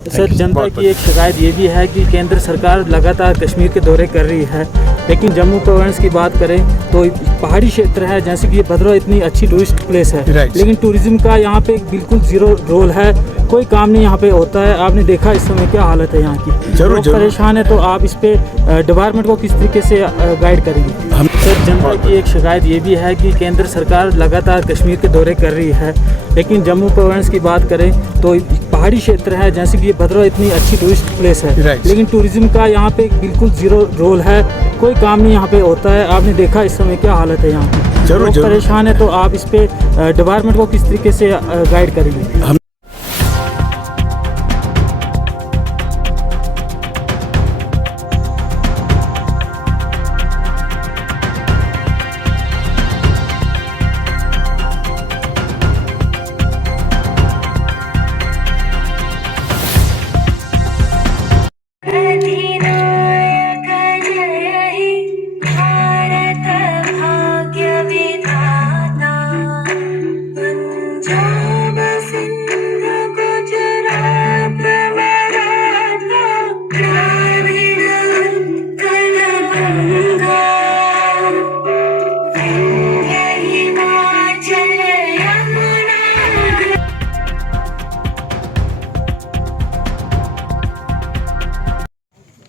Sir, जनता की एक शिकायत ये भी है कि केंद्र सरकार लगातार कश्मीर के दौरे कर रही है, लेकिन जम्मू प्रोविंस की बात करें तो पहाड़ी क्षेत्र है, जैसे कि ये भद्रवाह इतनी अच्छी टूरिस्ट प्लेस है, लेकिन टूरिज्म का यहाँ पे बिल्कुल जीरो रोल है, कोई काम नहीं यहाँ पे होता है। आपने देखा इस समय क्या हालत है यहाँ की, लोग परेशान है। तो आप इस पे डिपार्टमेंट को किस तरीके से गाइड करेंगे? सर, जनता की एक शिकायत ये भी है कि केंद्र सरकार लगातार कश्मीर के दौरे कर रही है, लेकिन जम्मू प्रोविंस की बात करें तो पहाड़ी क्षेत्र है, जैसे कि ये भद्रवाह इतनी अच्छी टूरिस्ट प्लेस है, लेकिन टूरिज्म का यहाँ पे बिल्कुल जीरो रोल है, कोई काम नहीं यहाँ पे होता है। आपने देखा इस समय क्या हालत है यहाँ की, लोग परेशान है। तो आप इस पे डिपार्टमेंट को किस तरीके से गाइड करेंगे?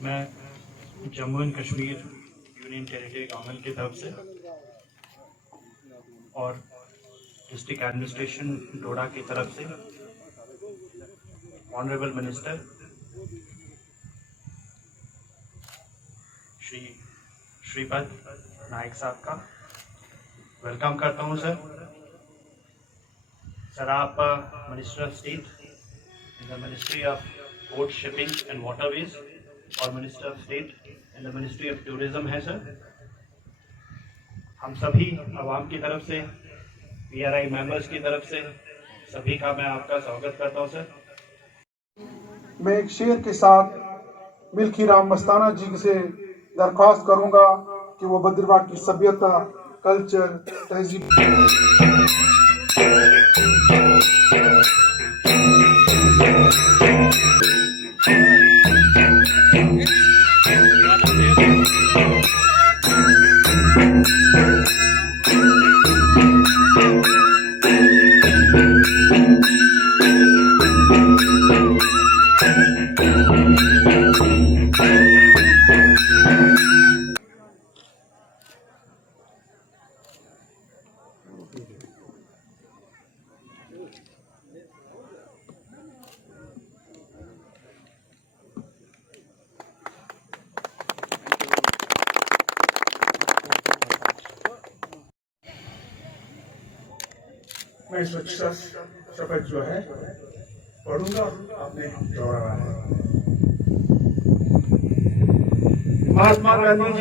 मैं Jammu and Kashmir union territory government की तरफ से और डिस्ट्रिक्ट एडमिनिस्ट्रेशन डोडा की तरफ से ऑनरेबल मिनिस्टर श्री श्रीपद नायक साहब का वेलकम करता हूं। सर, आप minister of state in the ministry of port shipping and waterways और minister of state in the ministry of tourism है। सर, हम सभी आवाम की तरफ से, PRI मेंबर्स की तरफ से सभी का मैं आपका स्वागत करता हूं। सर, मैं एक शेर के साथ मिल्खी राम मस्ताना जी से दरख्वास्त करूंगा कि वो भद्रवाह की सभ्यता, कल्चर, तहजीब मैं स्वच्छता शपथ जो है पढ़ूंगा, आपने दोहराया है। महात्मा गांधी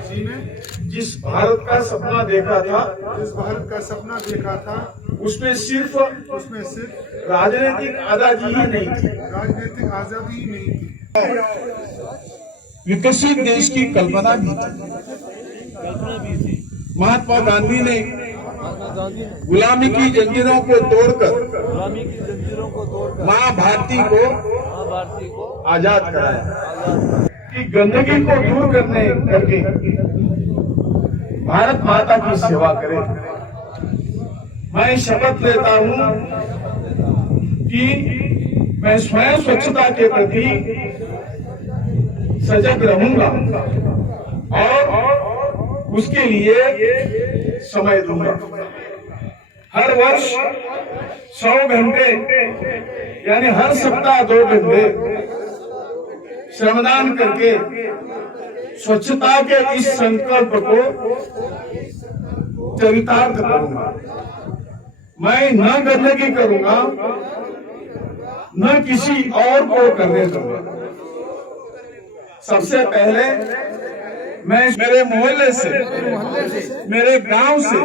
जी ने जिस भारत का सपना देखा था, उसमें सिर्फ राजनीतिक आजादी ही नहीं थी, विकसित देश की कल्पना भी थी। महात्मा गांधी ने गुलामी की जंजीरों को तोड़कर माँ भारती को आजाद कराया, कि गंदगी को दूर करके भारत माता की सेवा करें। मैं शपथ लेता हूँ कि मैं स्वयं स्वच्छता के प्रति सजग रहूंगा और उसके लिए समय दूंगा। हर वर्ष 100 घंटे यानी हर सप्ताह 2 घंटे श्रमदान करके स्वच्छता के इस संकल्प को चरितार्थ करूंगा। मैं न गंदगी करूंगा, न किसी और को करने दूंगा। सबसे पहले मैं मेरे मोहल्ले से, मेरे गांव से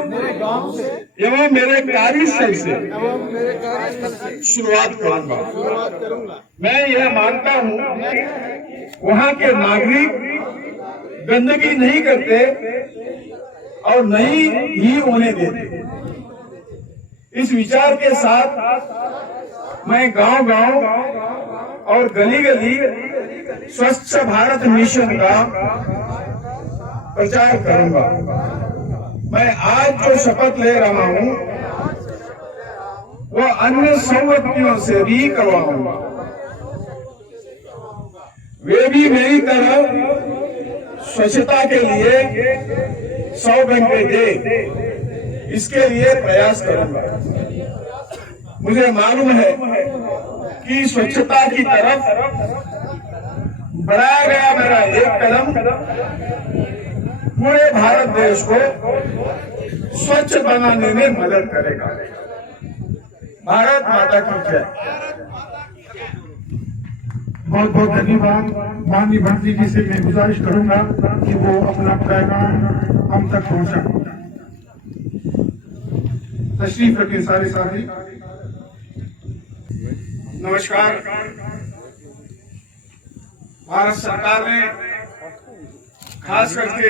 एवं मेरे कार्यस्थल से शुरुआत करूंगा। मैं यह मानता हूं वहां के नागरिक गंदगी नहीं करते और नहीं ही होने देते। इस विचार के साथ मैं गांव गांव और गली गली स्वच्छ भारत मिशन का प्रचार करूंगा। मैं आज जो शपथ ले रहा हूं वो अन्य संगठनों से भी करवाऊंगा। वे भी मेरी तरह स्वच्छता के लिए 100 घंटे दे, इसके लिए प्रयास करूंगा। मुझे मालूम है कि स्वच्छता की तरफ बढ़ाया गया मेरा एक कदम पूरे भारत देश को स्वच्छ बनाने में मदद करेगा। भारत माता की जय। बहुत बहुत धन्यवाद। माननीय मंत्री जी से मैं गुजारिश करूंगा कि वो अपना पैगाम हम तक पहुंचा। तशरीफ रखें सारे साथी। नमस्कार। भारत सरकार ने खास करके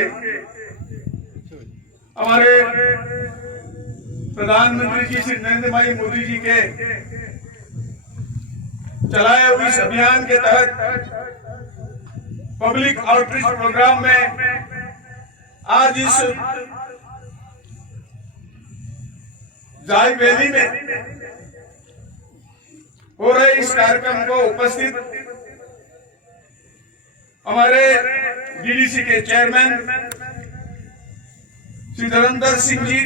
हमारे प्रधानमंत्री जी श्री नरेंद्र भाई मोदी जी के चलाए हुए इस अभियान के तहत पब्लिक आउटरीच प्रोग्राम में आज इस जाई वैली में हो रहे इस कार्यक्रम को उपस्थित हमारे डीडीसी के chairman Shri Dharmendra Singh ji,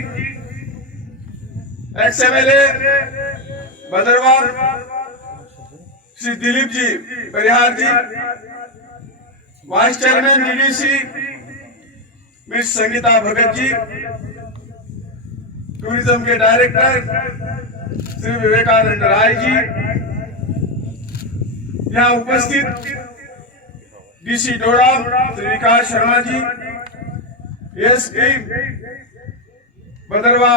ex MLA Bhadarwa Shri Dilip ji Parihar ji, vice chairman DDC miss Sangeeta Bhagat ji, tourism के डायरेक्टर श्री विवेकानंद राय जी, यहाँ उपस्थित DC Doda Shri Vikas Sharma ji, SP Bhadarwa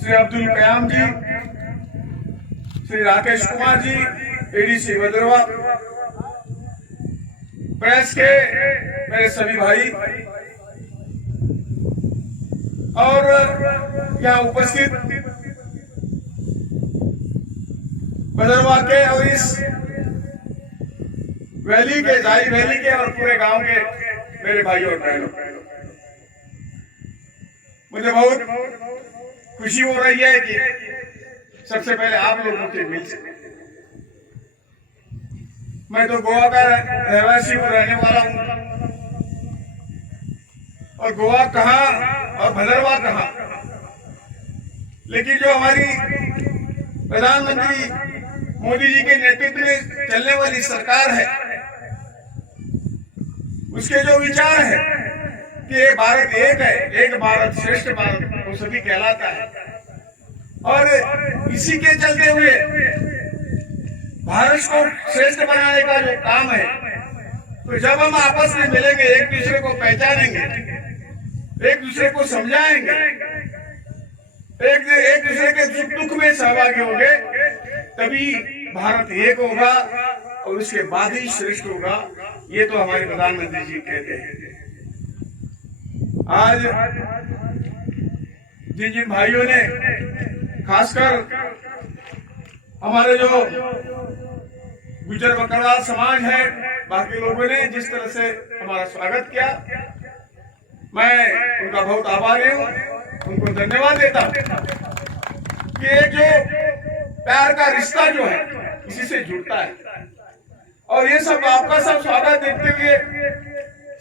Shri Abdul Qayam ji, Shri Rakesh Kumar ji, ADC Bhadarwa, press के मेरे सभी भाई और यहाँ उपस्थित भदरवा के और इस वैली के, जाई वैली के और पूरे गांव के मेरे भाई और बहनों, मुझे बहुत खुशी हो रही है कि सबसे पहले आप लोगों से मिल सके। मैं तो गोवा का रहवासी हूँ, रहने वाला हूँ, और गोवा कहाँ और भदरवा कहाँ, लेकिन जो हमारी प्रधानमंत्री मोदी जी के नेतृत्व में चलने वाली सरकार है, उसके जो विचार है कि भारत एक है, एक भारत श्रेष्ठ भारत, वो सभी कहलाता है, और इसी के चलते हुए भारत को श्रेष्ठ बनाने का जो काम है, तो जब हम आपस में मिलेंगे, एक दूसरे को पहचानेंगे, एक दूसरे को समझाएंगे, एक दूसरे के सुख दुख में सहभागी होंगे, तभी भारत एक होगा और उसके बाद ही श्रेष्ठ होगा। ये तो हमारे प्रधानमंत्री जी कहते हैं। आज जिन जिन भाइयों ने, खासकर हमारे जो गुजर बकरवाल समाज है, बाकी लोगों ने जिस तरह से हमारा स्वागत किया, मैं उनका बहुत आभारी हूँ, उनको धन्यवाद देता हूँ कि एक जो प्यार का रिश्ता जो है इसी से जुड़ता है। और ये सब आपका सब स्वागत देखते हुए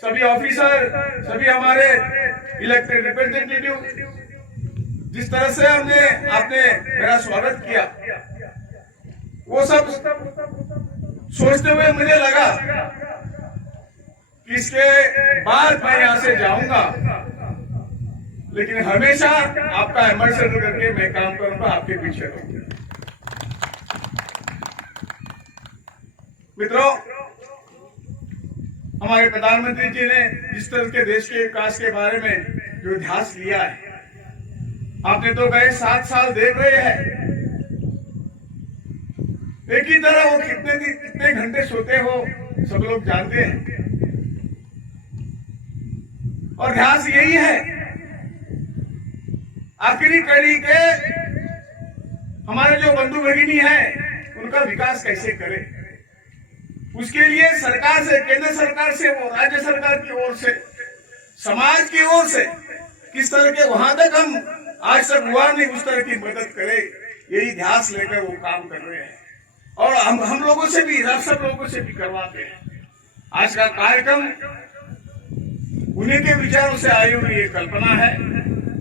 सभी ऑफिसर, सभी हमारे इलेक्टेड रिप्रेजेंटेटिव, जिस तरह से आपने मेरा स्वागत किया, वो सब सोचते हुए मुझे लगा कि इसके बाद मैं यहाँ से जाऊंगा, लेकिन हमेशा आपका एम्बेसडर करके मैं काम करूंगा, आपके पीछे रहूंगा। मित्रों, हमारे प्रधानमंत्री जी ने जिस तरह के देश के विकास के बारे में जो ध्यास लिया है, आपने तो गए 7 साल देख रहे हैं, एक ही तरह वो कितने घंटे सोते हो सब लोग जानते हैं, और ध्यास यही है आखिरी कड़ी के हमारे जो बंधु भगिनी है उनका विकास कैसे करें, उसके लिए सरकार से, केंद्र सरकार से, वो राज्य सरकार की ओर से, समाज की ओर से किस तरह के वहां तक हम आज तक हुआ नहीं उस तरह की मदद करें, यही ध्यास लेकर वो काम कर रहे हैं। और हम लोगों से भी, सब लोगों से भी करवाते हैं। आज का कार्यक्रम उन्हीं के विचारों से आई हुई ये कल्पना है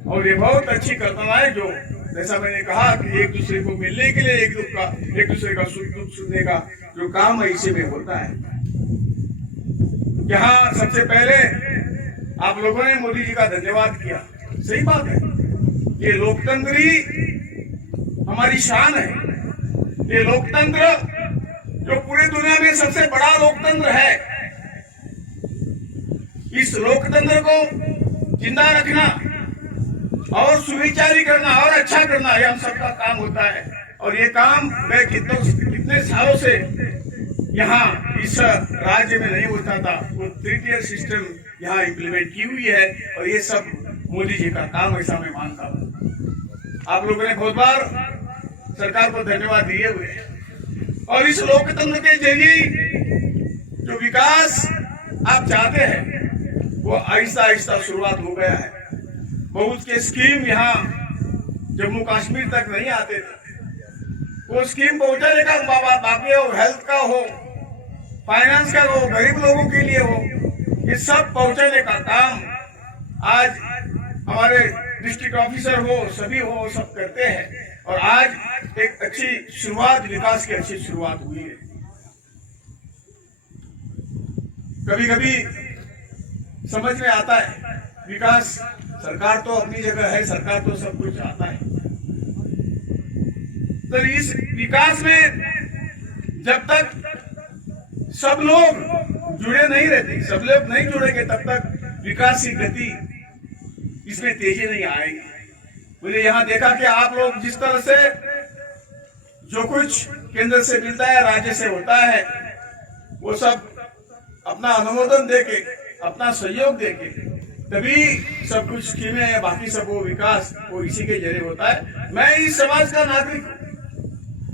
और ये बहुत अच्छी कल्पना है, जो जैसा मैंने कहा कि एक दूसरे को मिलने के लिए, एक दूसरे का सुख दुख सुनने का जो काम है इसी में होता है। यहाँ सबसे पहले आप लोगों ने मोदी जी का धन्यवाद किया, सही बात है। ये लोकतंत्र ही हमारी शान है। ये लोकतंत्र जो पूरी दुनिया में सबसे बड़ा लोकतंत्र है, इस लोकतंत्र को जिंदा रखना और सुविचारी करना और अच्छा करना ये हम सबका काम होता है। और ये काम मैं कितने सालों से यहाँ इस राज्य में नहीं होता था, वो 3-tier सिस्टम यहाँ इम्प्लीमेंट की हुई है और ये सब मोदी जी का काम, ऐसा मैं मानता हूँ। आप लोगों ने बहुत बार सरकार को धन्यवाद दिए हुए हैं और इस लोकतंत्र के जरिए जो विकास आप चाहते हैं वो आहिस्ता आहिस्ता शुरुआत हो गया है। बहुत के स्कीम यहाँ जम्मू कश्मीर तक नहीं आते थे, वो स्कीम पहुंचाने का बाकी हो, हेल्थ का हो, फाइनेंस का हो, गरीब लोगों के लिए हो, ये सब पहुंचाने का काम आज हमारे डिस्ट्रिक्ट ऑफिसर हो, सभी हो, सब करते हैं। और आज एक अच्छी शुरुआत, विकास की अच्छी शुरुआत हुई है। कभी कभी समझ में आता है विकास, सरकार तो अपनी जगह है, सरकार तो सब कुछ चाहता है, तो इस विकास में जब तक सब लोग जुड़े नहीं रहते, सब लोग नहीं जुड़ेंगे, तब तक विकास की गति इसमें तेजी नहीं आएगी। मुझे यहाँ देखा कि आप लोग जिस तरह से जो कुछ केंद्र से मिलता है, राज्य से होता है, वो सब अपना अनुमोदन देके, अपना सहयोग देके, तभी सब कुछ स्कीमें हैं, बाकी सब वो विकास वो इसी के जरिए होता है। मैं इस समाज का नागरिक हूँ,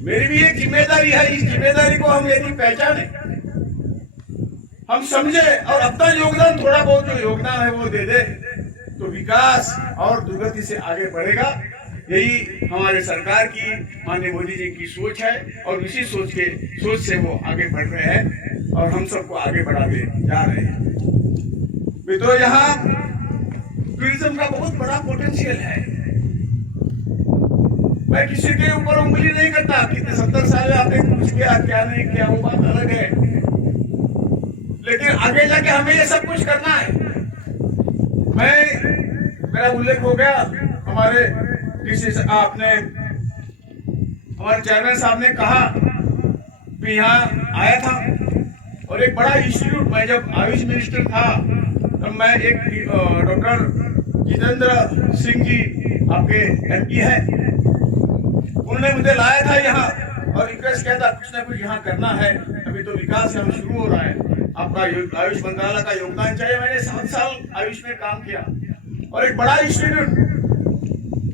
मेरी भी एक जिम्मेदारी है। इस जिम्मेदारी को हम यदि पहचाने, हम समझे और अपना योगदान, थोड़ा बहुत जो योगदान है वो दे दे, तो विकास और दुर्गति से आगे बढ़ेगा। यही हमारे सरकार की, माननीय मोदी जी की सोच है और इसी सोच से वो आगे बढ़ रहे हैं और हम सबको आगे बढ़ाते जा रहे हैं। मित्रों, यहाँ टूरिज्म का बहुत बड़ा पोटेंशियल है। मैं किसी के ऊपर उंगली नहीं करता, कितने 70 साल में आपने कुछ किया, क्या नहीं किया, वो बात अलग है, लेकिन आगे जाके हमें ये सब कुछ करना है। मेरा उल्लेख हो गया, हमारे चेयरमैन साहब ने कहा कि यहाँ आया था और एक बड़ा इंस्टीट्यूट, मैं जब आयुष मिनिस्टर था तब मैं एक डॉक्टर जितेंद्र सिंह जी आपके एमपी है, उन्होंने मुझे लाया था यहाँ और रिक्वेस्ट किया था कुछ ना कुछ यहाँ करना है, अभी तो विकास यहाँ शुरू हो रहा है, आपका आयुष मंत्रालय का योगदान चाहिए। मैंने 7 साल आयुष में काम किया और एक बड़ा institute,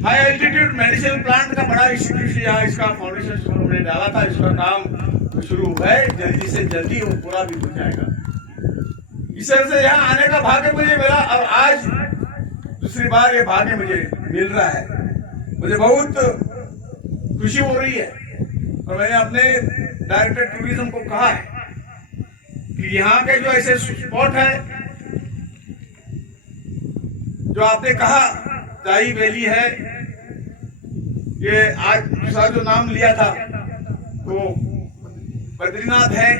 high altitude medicinal plant का बड़ा इंस्टीट्यूट यहाँ, इसका फाउंडेशन हमने डाला था, इसका काम शुरू हुआ है, जल्दी से जल्दी वो पूरा भी हो जाएगा। इस तरह से यहाँ आने का भाग्य मुझे मिला और आज दूसरी बार ये भाग्य मुझे मिल रहा है, मुझे बहुत खुशी हो रही है। और मैंने अपने डायरेक्टर टूरिज्म को कहा है कि यहाँ के जो ऐसे स्पॉट है, जो आपने कहा ताई वैली है, ये आज दूसरा जो नाम लिया था तो बद्रीनाथ है,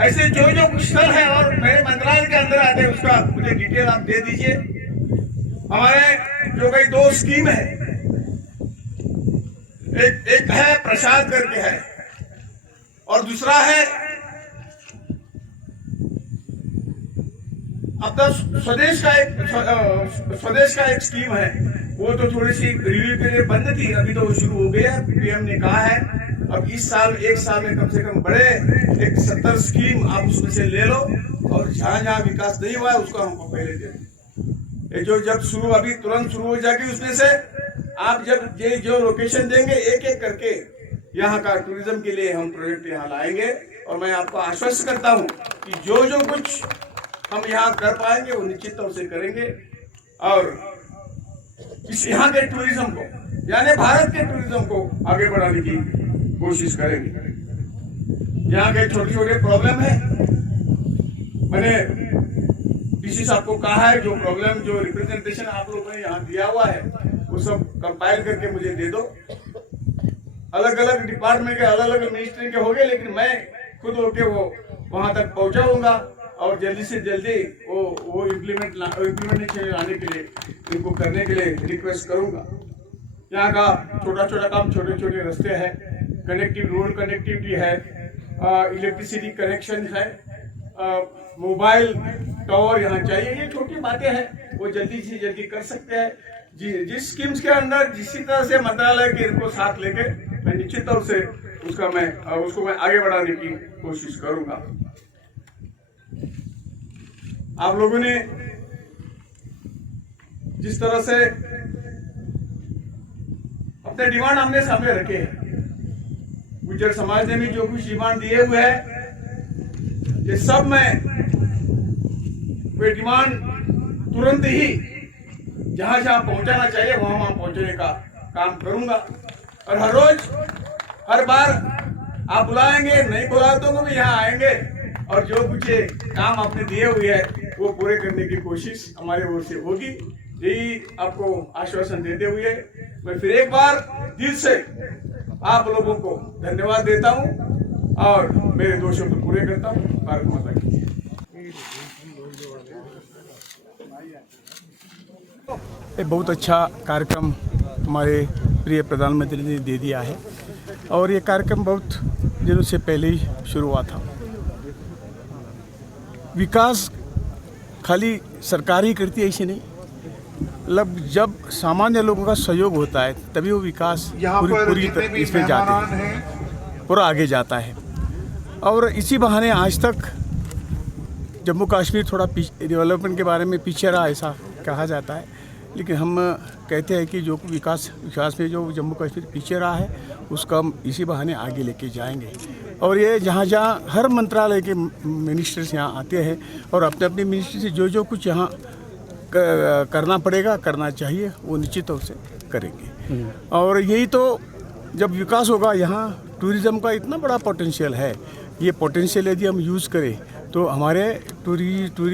ऐसे जो जो कुछ स्थल है और मेरे मंत्रालय के अंदर आते हैं, उसका मुझे डिटेल आप दे दीजिए। हमारे जो कई 2 स्कीम है, एक है प्रसाद करके है और दूसरा है अपना स्वदेश का एक स्कीम है, वो तो थोड़ी सी रिव्यू के लिए बंद थी, अभी तो शुरू हो गया। पीएम ने कहा है अब इस साल 1 साल में कम से कम बड़े एक 70 स्कीम आप उसमें से ले लो और जहां जहां विकास नहीं हुआ है उसको हमको पहले दे दो। जो जब शुरू, अभी तुरंत शुरू हो जाएगी, उसमें से आप जब ये जो लोकेशन देंगे एक एक करके यहाँ का टूरिज्म के लिए हम प्रोजेक्ट यहाँ लाएंगे। और मैं आपको आश्वस्त करता हूँ कि जो जो कुछ हम यहाँ कर पाएंगे वो निश्चित तौर से करेंगे और इस यहाँ के टूरिज्म को यानी भारत के टूरिज्म को आगे बढ़ाने की कोशिश करेंगे। यहाँ के छोटे छोटे प्रॉब्लम है, मैंने डीसी साहब को कहा है जो प्रॉब्लम जो रिप्रेजेंटेशन आप लोगों ने यहाँ दिया हुआ है वो सब कंपाइल करके मुझे दे दो। अलग अलग डिपार्टमेंट के अलग अलग मिनिस्ट्री के हो गए, लेकिन मैं खुद होके वो वहां तक पहुंचाऊंगा और जल्दी से जल्दी वो इम्प्लीमेंटेशन लाने के लिए इनको करने के लिए रिक्वेस्ट करूंगा। यहाँ का छोटा छोटा काम, छोटे छोटे रास्ते हैं, रोड कनेक्टिविटी है, इलेक्ट्रिसिटी कनेक्शन है, मोबाइल टावर यहाँ चाहिए, ये छोटी बातें हैं वो जल्दी से जल्दी कर सकते हैं। जिस स्कीम्स के अंदर जिस तरह से मंत्रालय के इनको साथ लेके मैं निश्चित तौर से उसको मैं आगे बढ़ाने की कोशिश करूंगा। आप लोगों ने जिस तरह से अपने डिमांड हमने सामने रखे हैं, गुर्जर समाज ने भी जो कुछ डिमांड दिए हुए है ये सब में वे डिमांड तुरंत ही जहां जहां पहुंचाना चाहिए वहां पहुंचने का काम करूंगा। और हर रोज हर बार आप बुलाएंगे, नहीं बुलाए तो भी यहाँ आएंगे और जो कुछ काम आपने दिए हुए है वो पूरे करने की कोशिश हमारे ओर से होगी। यही आपको आश्वासन देते हुए मैं फिर एक बार दिल से आप लोगों को धन्यवाद देता हूँ और मेरे 2 शब्द पूरे करता हूँ। भारत माता की। एक बहुत अच्छा कार्यक्रम हमारे प्रिय प्रधानमंत्री ने दे दिया है और ये कार्यक्रम बहुत दिनों से पहले ही शुरू हुआ था। विकास खाली सरकार ही करती है ऐसे नहीं, मतलब जब सामान्य लोगों का सहयोग होता है तभी वो विकास पूरी इसमें जाते हैं, पूरा आगे जाता है। और इसी बहाने आज तक जम्मू कश्मीर थोड़ा डेवलपमेंट के बारे में पीछे रहा ऐसा कहा जाता है, लेकिन हम कहते हैं कि जो विकास में जो जम्मू कश्मीर पीछे रहा है उसका हम इसी बहाने आगे लेके जाएंगे। और ये जहाँ जहाँ हर मंत्रालय के मिनिस्टर्स यहाँ आते हैं और अपने अपने मिनिस्ट्री से जो जो कुछ यहाँ करना पड़ेगा, करना चाहिए, वो निश्चित तौर से करेंगे। और यही तो जब विकास होगा, यहाँ टूरिज़्म का इतना बड़ा पोटेंशियल है, ये पोटेंशियल यदि हम यूज़ करें तो हमारे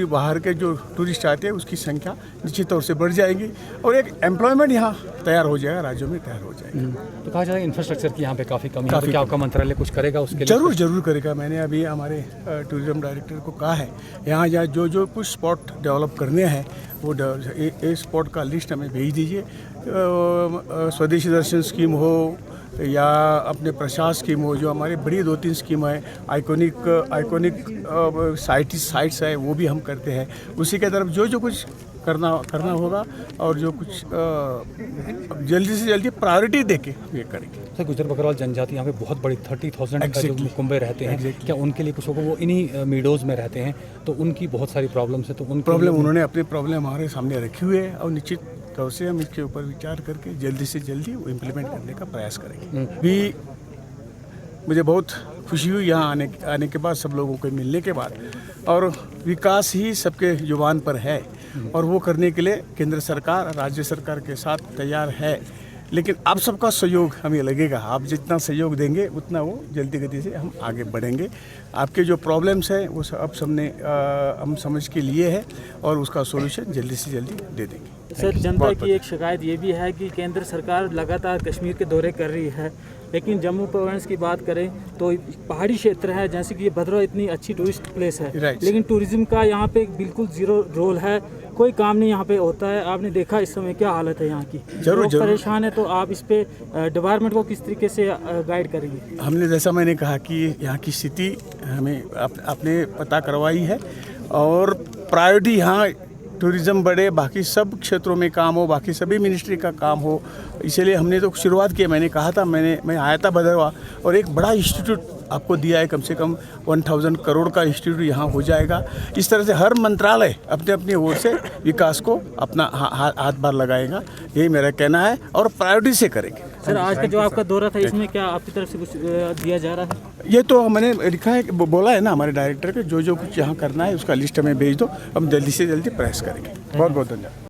बाहर के जो टूरिस्ट आते हैं उसकी संख्या निश्चित तौर से बढ़ जाएगी और एक एम्प्लॉयमेंट यहाँ तैयार हो जाएगा, राज्यों में तैयार हो जाएगा। तो कहा जाएगा इंफ्रास्ट्रक्चर की यहाँ पे काफ़ी कमी है, क्या आपका मंत्रालय कुछ करेगा उसके लिए? जरूर करेगा। मैंने अभी हमारे टूरिज्म डायरेक्टर को कहा है यहाँ जहाँ जो कुछ स्पॉट डेवलप करने हैं वो एक स्पॉट का लिस्ट हमें भेज दीजिए। स्वदेशी दर्शन स्कीम हो या अपने प्रसाद स्कीम हो, जो हमारे बड़ी 2-3 स्कीम है, आइकॉनिक साइट्स है वो भी हम करते हैं। उसी के तरफ जो कुछ करना होगा और जो कुछ जल्दी से जल्दी प्रायोरिटी देके ये करेंगे। सर, गुज्जर बकरवाल जनजाति यहाँ पे बहुत बड़ी 30,000 का जो कुंभे रहते हैं, क्या उनके लिए कुछ होगा? वो इन्हीं मीडोज़ में रहते हैं तो उनकी बहुत सारी प्रॉब्लम्स है, तो उन प्रॉब्लम उन्होंने अपनी प्रॉब्लम हमारे सामने रखी हुई है और निश्चित तौर से हम इसके ऊपर विचार करके जल्दी से जल्दी वो इम्प्लीमेंट करने का प्रयास करेंगे। भी मुझे बहुत खुशी हुई यहाँ आने के बाद, सब लोगों को मिलने के बाद। और विकास ही सबके जुबान पर है और वो करने के लिए केंद्र सरकार राज्य सरकार के साथ तैयार है, लेकिन आप सबका सहयोग हमें लगेगा। आप जितना सहयोग देंगे उतना वो जल्दी गति से हम आगे बढ़ेंगे। आपके जो प्रॉब्लम्स हैं वो सब हम समझ के लिए है और उसका सॉल्यूशन जल्दी से जल्दी दे देंगे। सर, जनता की एक शिकायत ये भी है कि केंद्र सरकार लगातार कश्मीर के दौरे कर रही है, लेकिन जम्मू प्रोविंस की बात करें तो पहाड़ी क्षेत्र है, जैसे कि ये भद्रवाह इतनी अच्छी टूरिस्ट प्लेस है, लेकिन टूरिज्म का यहाँ पे बिल्कुल जीरो रोल है, कोई काम नहीं यहाँ पे होता है। आपने देखा इस समय क्या हालत है यहाँ की, लोग परेशान है, तो आप इस पे डिपार्टमेंट को किस तरीके से गाइड करेंगे? हमने जैसा मैंने कहा कि यहाँ की स्थिति हमें आपने पता करवाई है और प्रायोरिटी यहाँ टूरिज़्म बढ़े, बाकी सब क्षेत्रों में काम हो, बाकी सभी मिनिस्ट्री का काम हो, इसीलिए हमने तो शुरुआत की। मैंने कहा था, मैं आया था भद्रवाह और एक बड़ा इंस्टीट्यूट आपको दिया है, कम से कम 1000 करोड़ का इंस्टीट्यूट यहाँ हो जाएगा। इस तरह से हर मंत्रालय अपने अपनी ओर से विकास को अपना हाथ बार लगाएगा, यही मेरा कहना है, और प्रायोरिटी से करेंगे। सर, आज का जो आपका दौरा था, इसमें क्या आपकी तरफ से कुछ दिया जा रहा है? ये तो मैंने लिखा है, बोला है ना हमारे डायरेक्टर के, जो कुछ यहाँ करना है उसका लिस्ट हमें भेज दो, हम जल्दी से जल्दी प्रयास करेंगे। बहुत बहुत धन्यवाद।